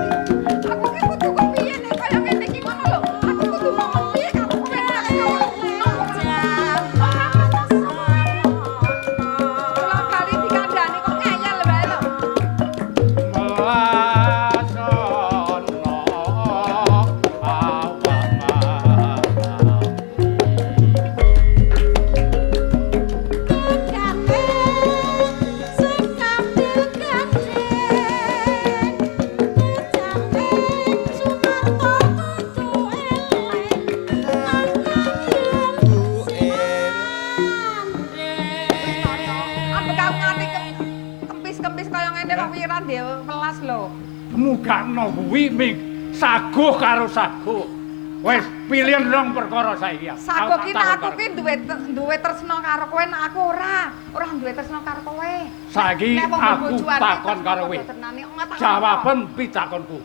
Aku ki kudu kok piye nek kaya ngene iki ngono lho. Aku kudu ngomong piye karo kowe nek Kula bali dikandani kok ngeyel wae lho. Ambek aku nganti kempis-kempis kaya ngene kok piran dhewe welas lho. Mugakno kuwi ming saguh karo saguh. Wis pilihan dong perkara saiki. Sago ki aku ki duwe tresna karo kowe nek aku ora duwe tresna karo kowe. Saiki Nek wong aku bojoan takon karo kowe. Jawaban pitakonku.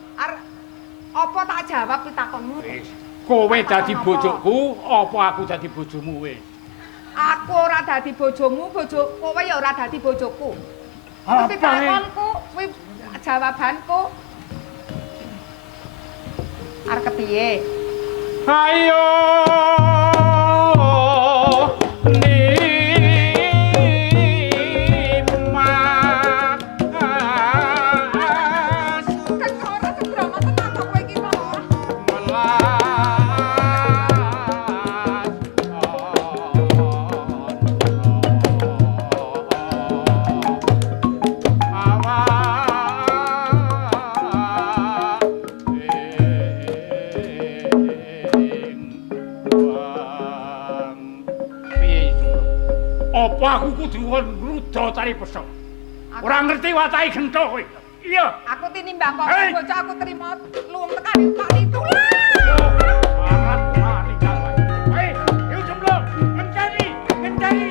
Apa tak jawab pitakonmu? Wis, kowe dadi bojoku apa aku dadi bojomu wis. Aku ora dadi bojomu, kowe ya ora dadi bojoku. Apa Pitakonku kuwi jawabanku. Arep kepiye? Ayo aku kudu ngruda tari pesok. Ora ngerti watahe gento kowe. Iya. Aku tinimbang kok Hei. bocah aku terima luwung tekani Pak Nitu. Arat mari jalan. Hei, yuk jemblok. Ngenteni, ngenteni.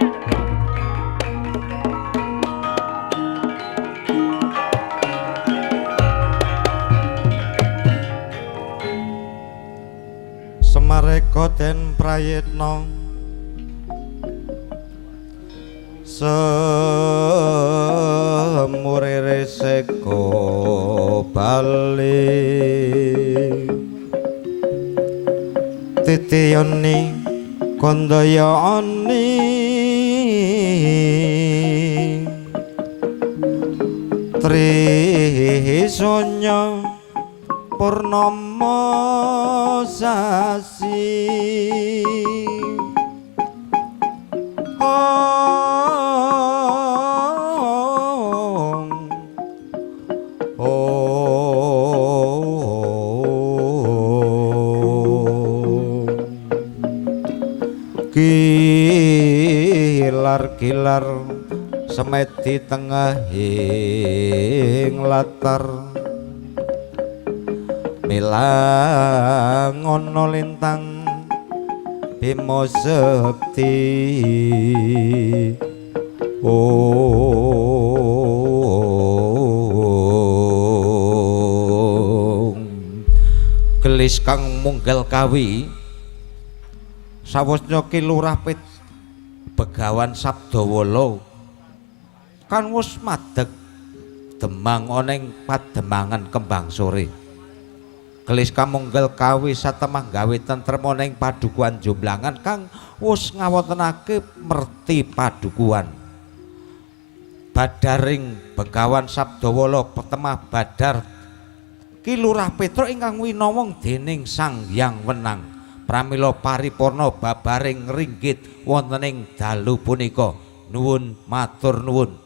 Semareka den prayitna semurere seko bali titiyani kandayani Trisanya purnama sasi kilar-kilar semeti tengahing latar milang ana lintang Bima Sekti gelis kang munggal kawi sawusnya ki lurah pit Begawan Sabdawala kan wis madeg demang ana ing pademangan kembang sore gelis kamunggal kawi satemah gawe tentrem ana ing padukuhan Jomblangan kang wis ngawontenake merti padukuhan badaring Begawan Sabdawala petemah badar ki lurah Petruk ingkang winawong dening Sang Hyang Wenang pramila paripurna babaring ringgit wonten ing dalu punika nuwun matur nuwun.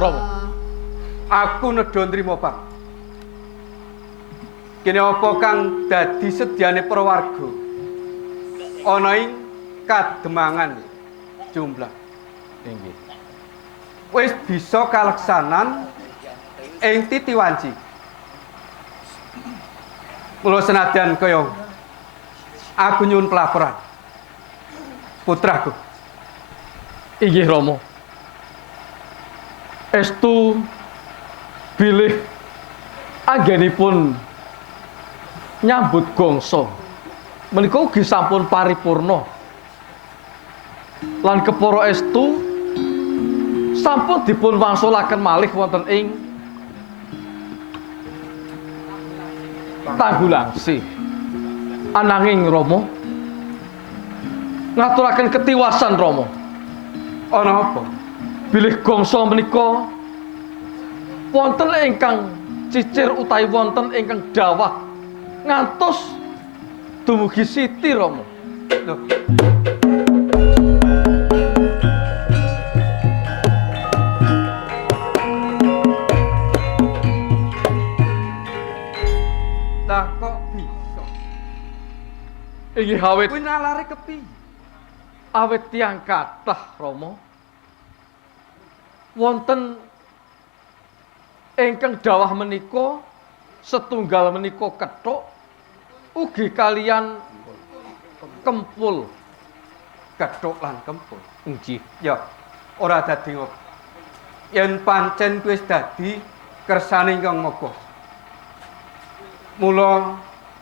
Rama. Aku nedha nrimo, Pak. Kene apa kang dadi sedyane para warga ana ing Kademangan Jomblang. Inggih. Wis bisa kaleksanan ing Titiwanci. Mula senadyan kaya aku nyuwun pelaporan. Putraku. Inggih Rama. Estu bilih anggenipun nyambut gongso menika ugi sampun paripurna lan kepara estu sampun dipun wangsulaken malih wonten ing Tanggulangsi. Ananging Rama ngaturaken ketiwasan Rama. Ana apa? Bilih gongso menika wonten ingkang cicir utawi wonten ingkang dawah ngantos dumugi Siti Rama. Loh. Lah kok bisa? Inggih awit Kuwi nalare kepiye? awit tiyang kathah Rama wonten ingkang dawah menika setunggal menika kethuk ugi kalian kempul. Kethuk lan kempul. Inggih. Ya, ora dadi ngopo. Yen pancen wis dadi kersane Kang Moga. Mula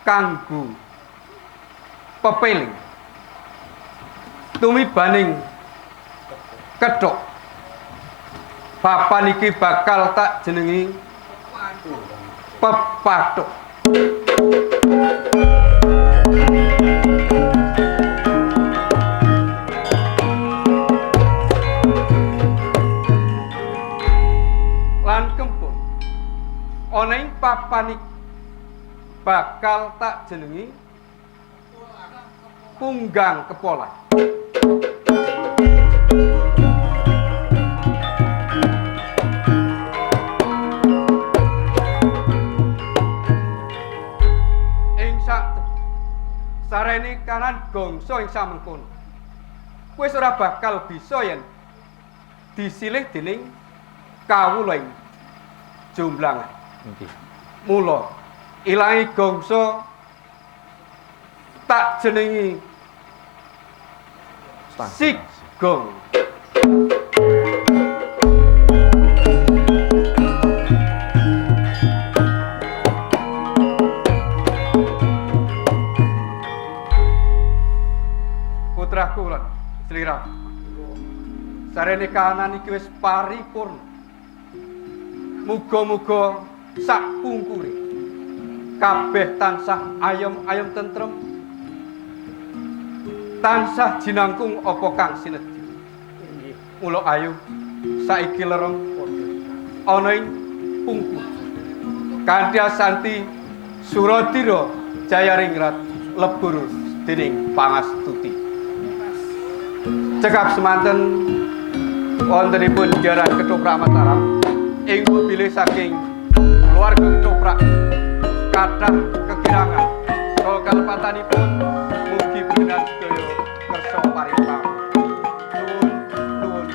kanggo pepeling tumibaning kethuk. Papan iki bakal tak jenengi Pepathuk. Lan kempul ana ing papan iki bakal tak jenengi Punggang Kepolan. Ing sak sarene kanan gongso ing samengkono. Wis ora bakal bisa yen disilih dening kawula ing Jomblangan. Inggih. Mula ilangi gongso tak jenengi Sigong. Putraku lan sliraku. Sarene kahanan iki wis paripurna. Muga-muga sak pungkure kabeh tansah ayem-ayem tentrem, tansah jinangkung apa kang sinedhi. Mula ayu saiki lereng ana ing pungkur kanthi asanti Suradira Jayaringrat lebur dening pangastuti. Cekap semanten wontenipun jaran Ketoprak Mataram ing bilih saking keluarga Ketoprak kathah kekirangan saha kalepatanipun mugi panjenengan sedaya kersa paripang. Nuwun.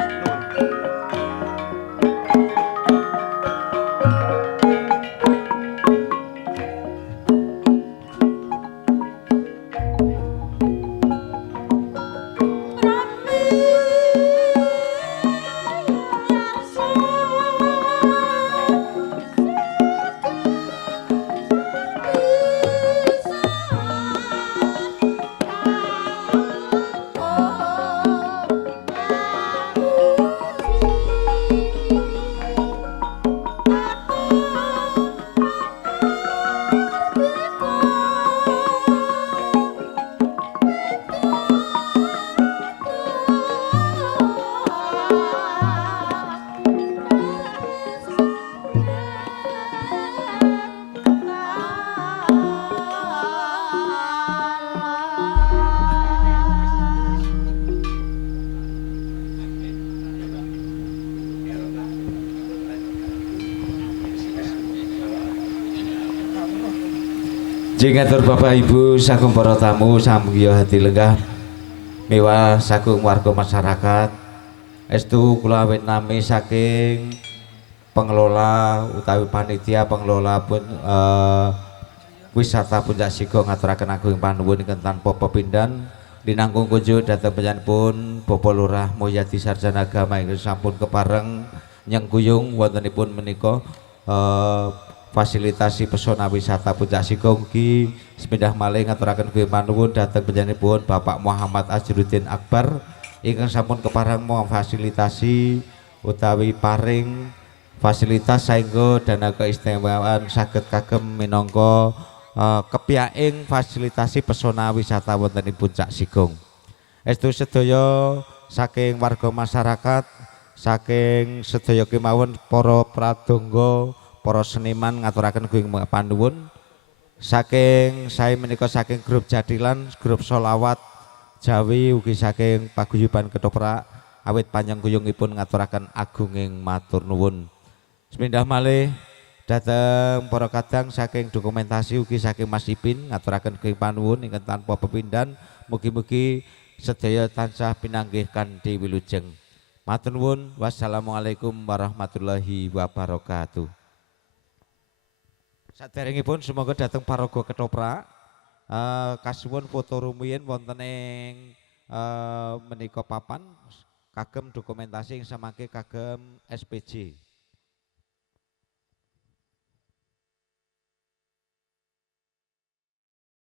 Jingatur Bapak Ibu saking para tamu samgiya hati lenggah miwah saking warga masyarakat. Estu kula awit nami saking pengelola utawi panitia pengelola pun wisata Puncak Sigo ngaturaken agung panuwun ingkang tanpa pepindhan dinangkung kunjuk dhateng panjenenganipun Bapak Lurah Mulyadi Sarjana Agama ingkang sampun kepareng nyengkuyung wontenipun menika fasilitasi pesona wisata Puncak Sigo ugi sepindah malih ngaturaken agung panuwun dhateng panjenenganipun Bapak Muhammad Azruddin Akbar ingkang sampun kepareng memfasilitasi utawi paring fasilitas saengga dana keistimewaan saged kagem minangka kepiaing fasilitasi pesona wisata wonten ing Puncak Sigong. Estu sedaya saking warga masyarakat, saking sedaya kemawon para pradonga, para seniman ngaturaken gunging panuwun. Saking saya menika saking grup Jadilan, grup Solawat Jawi ugi saking paguyuban Ketoprak awit panjenenganipun ngaturaken agunging matur nuwun. Sepindah malih dhateng para kadang saking dokumentasi ugi saking Mas Ipin ngaturaken gunging panuwun ingkang tanpa pepindhan mugi-mugi sedaya tansah pinanggih kanthi wilujeng. Matur nuwun. Wassalamualaikum warahmatullahi wabarakatuh. Saderengipun semoga dhateng paraga Ketoprak kasuwun foto rumiyin wonten ing menika papan kagem dokumentasi ing samangke kagem SPJ.